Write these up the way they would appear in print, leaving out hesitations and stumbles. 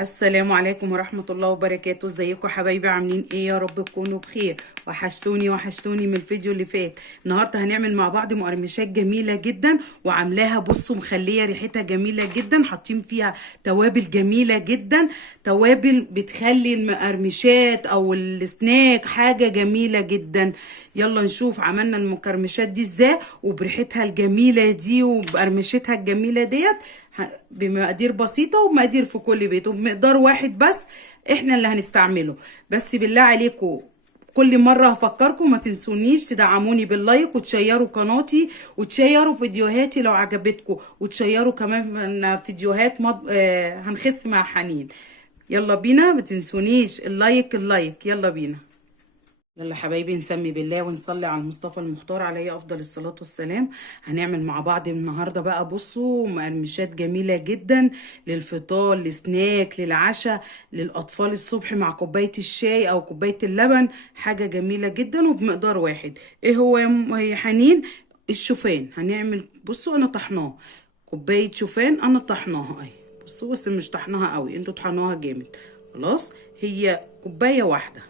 السلام عليكم ورحمة الله وبركاته. ازيكم حبايبي؟ عاملين ايه؟ يا رب تكونوا بخير. وحشتوني من الفيديو اللي فات. النهاردة هنعمل مع بعض مقرمشات جميلة جدا، وعاملاها بصوا مخلية ريحتها جميلة جدا، حاطين فيها توابل جميلة جدا، توابل بتخلي المقرمشات او السناك حاجة جميلة جدا. يلا نشوف عملنا المقرمشات دي ازاي وبريحتها الجميلة دي وبقرمشتها الجميلة ديت بمقادير بسيطة ومقادير في كل بيت وبمقدار واحد بس احنا اللي هنستعمله. بس بالله عليكم كل مرة هفكركم ما تنسونيش تدعموني باللايك وتشيروا قناتي وتشيروا فيديوهاتي لو عجبتكم، وتشيروا كمان فيديوهات هنخس مع حنين. يلا بينا، ما تنسونيش اللايك. يلا بينا. يلا حبايبي نسمي بالله ونصلي على المصطفى المختار عليه افضل الصلاه والسلام. هنعمل مع بعض النهارده بقى بصوا مقرمشات جميله جدا للفطار، لسناك، للعشاء، للاطفال الصبح مع كوبايه الشاي او كوبايه اللبن. حاجه جميله جدا وبمقدار واحد. ايه هو يا حنين؟ الشوفان. هنعمل بصوا انا طحناه، كوبايه شوفان انا طحناها اهي. بصوا بس مش طحناها قوي، انتوا طحنوها جامد. خلاص، هي كوبايه واحده.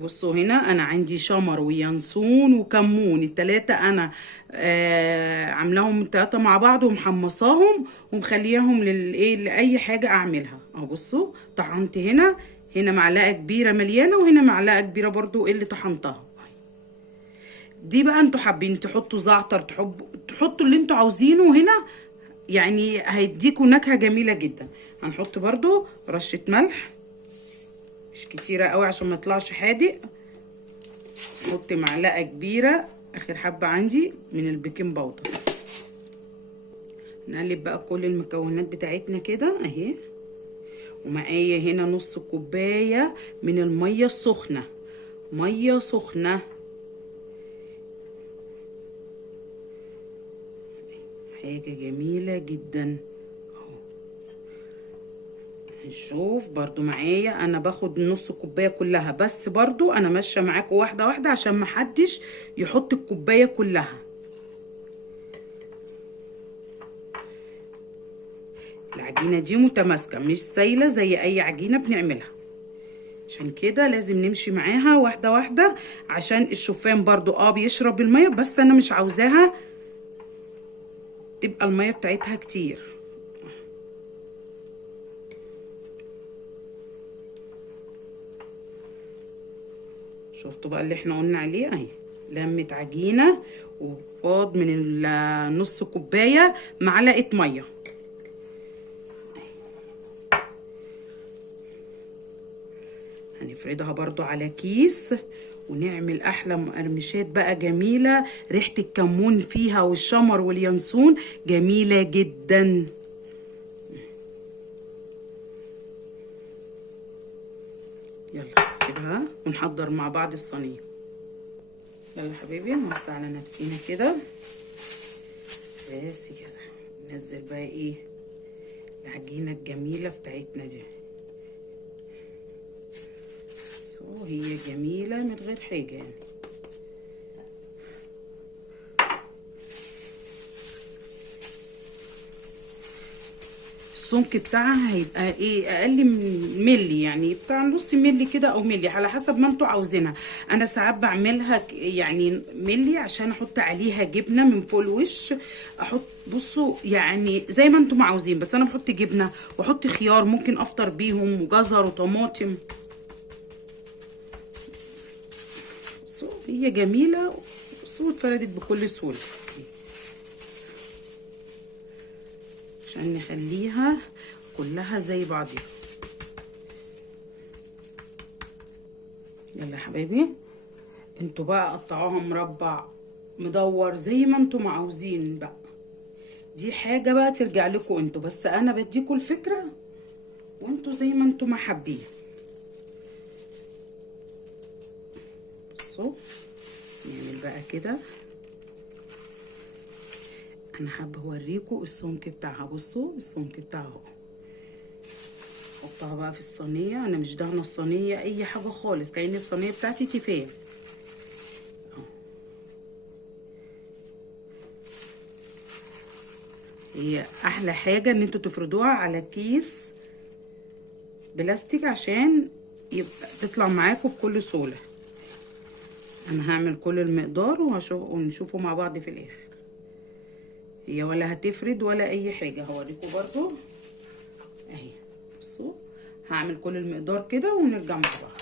بصوا هنا انا عندي شمر وينسون وكمون، التلاتة انا عاملاهم التلاتة مع بعض ومحمصاهم ومخلياهم للايه لاي حاجة اعملها اهو. بصوا طحنت هنا معلقة كبيرة مليانة، وهنا معلقة كبيرة برضو اللي طحنتها. دي بقى انتوا حابين تحطوا زعتر تحطوا اللي انتوا عاوزينه هنا، يعني هيديكوا نكهة جميلة جدا. هنحط برضو رشة ملح مش كتيرة قوي عشان ما يطلعش حادق. نحط معلقة كبيرة اخر حبة عندي من البيكنج باودر. نقلب بقى كل المكونات بتاعتنا كده اهي. ومعايا هنا نص كوباية من المية السخنة، مية سخنة. حاجة جميلة جدا. نشوف برضو معايا انا باخد نص كوبايه كلها، بس برضو انا ماشيه معاكم واحده واحده عشان محدش يحط الكوبايه كلها. العجينه دي متماسكه مش سايله زي اي عجينه بنعملها، عشان كده لازم نمشي معاها واحده واحده عشان الشوفان برضو بيشرب الميه، بس انا مش عاوزاها تبقى الميه بتاعتها كتير. شفتوا بقى اللي احنا قلنا عليه اهي، لمت عجينه وفاض من النص كوبايه معلقه ميه. هنفردها برضو على كيس ونعمل احلى مقرمشات بقى جميله، ريحه الكمون فيها والشمر واليانسون جميله جدا. يلا سيبها ونحضر مع بعض الصينيه. يلا حبيبي نوسع على نفسينا كده بس كده. ننزل بقى ايه العجينه الجميله بتاعتنا دي. هي جميله من غير حاجه يعني. السمك بتاعها هيبقى ايه اقل من ملي، يعني بتاع نص ملي كده او ملي على حسب ما انتوا عاوزينها. انا ساعات بعملها يعني ملي عشان احط عليها جبنه من فوق الوش. احط بصوا يعني زي ما انتوا عاوزين، بس انا بحط جبنه واحط خيار ممكن افطر بيهم وجزر وطماطم. بصوا هي جميله. بصوا اتفردت بكل سهوله عشان نخليها كلها زي بعضها. يلا يا حبايبي انتوا بقى قطعوها مربع مدور زي ما انتوا عاوزين بقى. دي حاجه بقى ترجع لكم انتوا، بس انا بديكوا الفكره وانتوا زي ما انتوا حابين. بصوا نعمل بقى كده. انا حابه اوريكم السمك بتاعها. بصوا السمك بتاعها اهو. احطها بقى في الصينيه. انا مش دهنه الصينيه اي حاجه خالص لان الصينيه بتاعتي تيفال. هي احلى حاجه ان انتوا تفردوها على كيس بلاستيك عشان يبقى تطلع معاكم بكل سهوله. انا هعمل كل المقدار ونشوفه مع بعض في الاخر. هي ولا هتفرد ولا اي حاجه، هوريكم برضو اهي. بصوا هعمل كل المقدار كده ونرجع مع بعض.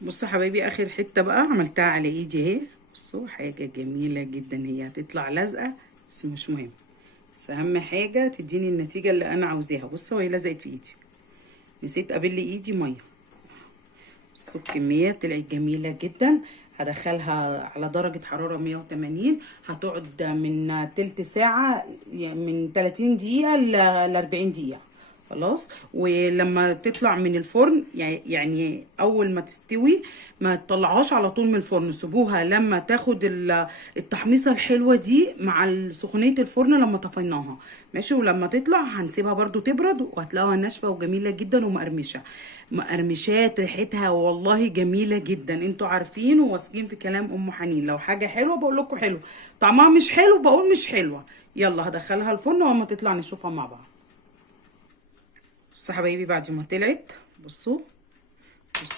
بصوا حبايبي اخر حته بقى عملتها على ايدي اهي. بصوا حاجه جميله جدا، هي هتطلع لازقه بس مش مهم، بس اهم حاجه تديني النتيجه اللي انا عاوزاها. بصوا هي لزقت في ايدي، نسيت ابل ايدي ميه. بصوا الكميه طلعت جميله جدا. هدخلها على درجه حراره 180، هتقعد من تلت ساعه، من 30 دقيقه ل 40 دقيقه. خلاص. ولما تطلع من الفرن يعني اول ما تستوي ما تطلعهاش على طول من الفرن، سيبوها لما تاخد التحميصه الحلوه دي مع سخونيه الفرن لما طفيناها. ماشي. ولما تطلع هنسيبها برضو تبرد، وهتلاقوها ناشفه وجميله جدا ومقرمشه. مقرمشات ريحتها والله جميله جدا. انتوا عارفين وواثقين في كلام ام حنين، لو حاجه حلوه بقول لكم حلو، طعمها مش حلو بقول مش حلوه. يلا هدخلها الفرن واما تطلع نشوفها مع بعض. بصوا حبايبي بعد ما طلعت، بصوا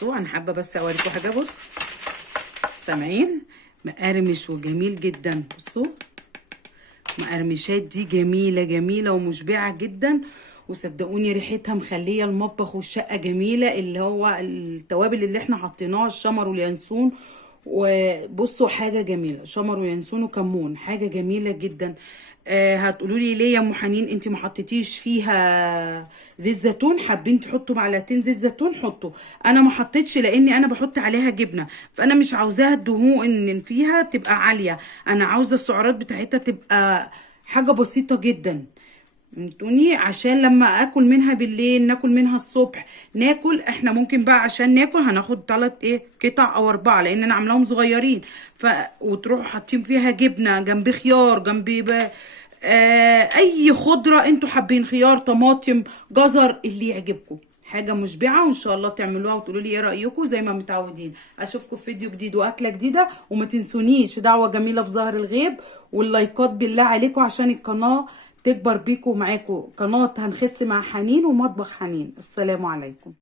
انا حابه بس اوريكم حاجه. بص سامعين؟ مقرمش وجميل جدا. بصوا مقرمشات دي جميله جميله ومشبعه جدا، وصدقوني ريحتها مخليه المطبخ والشقه جميله. اللي هو التوابل اللي احنا حطيناها، الشمر واليانسون، وبصوا حاجه جميله، شمر وينسون وكمون، حاجه جميله جدا. هتقولوا لي ليه يا ام حنين انت ما حطيتيش فيها زيت زيتون؟ حابين تحطوا معلقتين زيت زيتون حطوا. انا ما حطيتش لاني انا بحط عليها جبنه، فانا مش عاوزاها الدهون ان فيها تبقى عاليه، انا عاوزه السعرات بتاعتها تبقى حاجه بسيطه جدا. فهمتوني؟ عشان لما اكل منها بالليل، ناكل منها الصبح، ناكل احنا ممكن بقى عشان ناكل هناخد 3 قطع او 4 لان انا عاملاهم صغيرين. وتروحوا حاطين فيها جبنه، جنب خيار، جنب اي خضره انتوا حابين، خيار، طماطم، جزر، اللي يعجبكم. حاجه مشبعه، وان شاء الله تعملوها وتقولوا لي ايه رايكم زي ما متعودين. اشوفكم في فيديو جديد واكله جديده، وما تنسونيش في دعوه جميله في ظهر الغيب، واللايكات بالله عليكم عشان القناه تكبر بيكم ومعاكم. قناه هنخس مع حنين ومطبخ حنين. السلام عليكم.